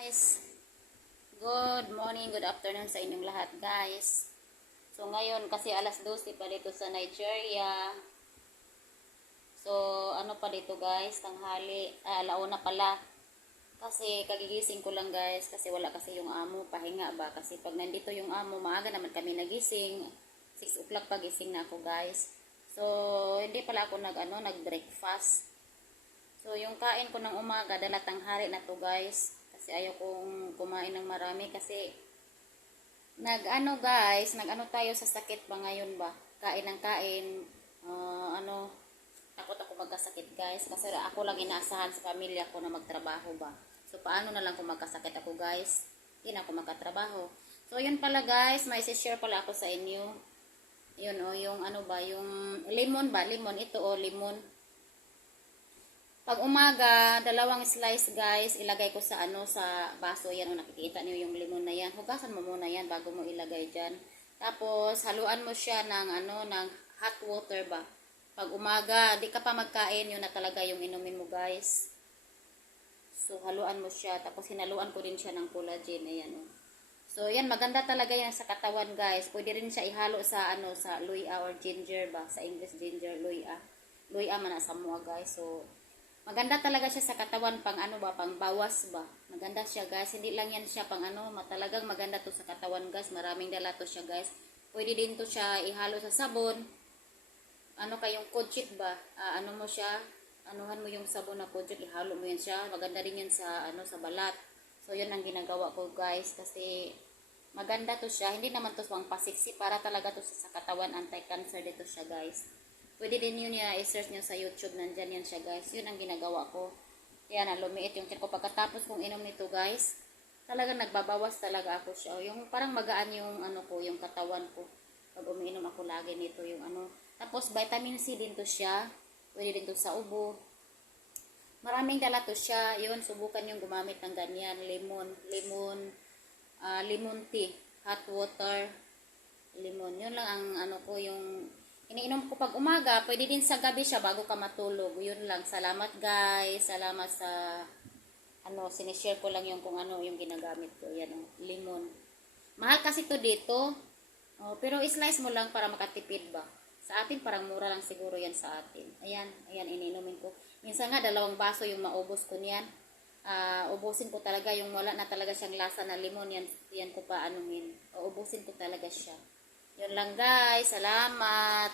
Guys, good morning, good afternoon sa inyong lahat guys. So ngayon kasi alas 12 pa dito sa Nigeria. So ano pa dito guys, tanghali, alauna pala. Kasi kagigising ko lang guys kasi wala kasi yung amo, pahinga ba. Kasi pag nandito yung amo, maaga naman kami nagising. 6 o'clock pagising na ako guys. So hindi pala ako nag-breakfast. So yung kain ko ng umaga, dala tanghali na to guys. Kasi ayaw kong kumain ng marami kasi nag-ano tayo sa sakit ba ngayon ba? Kain ng kain, takot ako magkasakit guys. Kasi ako lang inaasahan sa pamilya ko na magtrabaho ba. So paano na lang kung magkasakit ako guys? Hindi na ako magkatrabaho. So yun pala guys, may share pala ako sa inyo. Yun yung yung lemon ba? Lemon, ito lemon. Pag umaga, dalawang slice guys, ilagay ko sa sa baso. Yan nakikita niyo yung lemon na yan. Hugasan mo muna yan bago mo ilagay diyan. Tapos haluan mo siya ng ng hot water ba. Pag umaga, di ka pa magkain, yun na talaga yung inumin mo guys. So haluan mo siya, tapos hinaluan ko din siya ng collagen, ayan So yan, maganda talaga yan sa katawan guys. Pwede rin siya ihalo sa sa luya or ginger ba, sa English ginger, luya. Luya man sa mua guys. So maganda talaga siya sa katawan pang pang bawas ba. Maganda siya guys. Hindi lang yan siya pang talagang maganda to sa katawan guys. Maraming dala to siya guys. Pwede din to siya ihalo sa sabon. Kayong kojit ba? Ano mo siya? Anuhan mo yung sabon na kojit, ihalo mo yan siya. Maganda din yan sa sa balat. So yun ang ginagawa ko guys kasi maganda to siya. Hindi naman to pang pasiksi, para talaga to sa katawan, anti-cancer dito siya guys. Pwede din yun i-search nyo sa YouTube. Nandyan yan siya guys. Yun ang ginagawa ko. Kaya na lumiit yung tiyan ko. Pagkatapos kong inom nito guys, talagang nagbabawas talaga ako siya. Yung parang magaan yung yung katawan ko. Pag umiinom ako lagi nito yung Tapos vitamin C din to siya. Pwede din to sa ubo. Maraming dala to siya. Yun, subukan yung gumamit ng ganyan. Lemon tea. Hot water. Lemon. Yun lang ang ko yung iniinom ko pag umaga. Pwede din sa gabi siya bago ka matulog. Yun lang. Salamat guys. Salamat sa sinishare ko lang yung kung yung ginagamit ko. Yan lemon. Mahal kasi to dito. Pero slice mo lang para makatipid ba. Sa atin parang mura lang siguro yan sa atin. Ayan iniinumin ko. Minsan nga 2 baso yung maubos ko niyan. Ubusin ko talaga yung wala na talaga siyang lasa na lemon. Yan ko pa ubusin ko talaga siya. Yun lang guys. Salamat.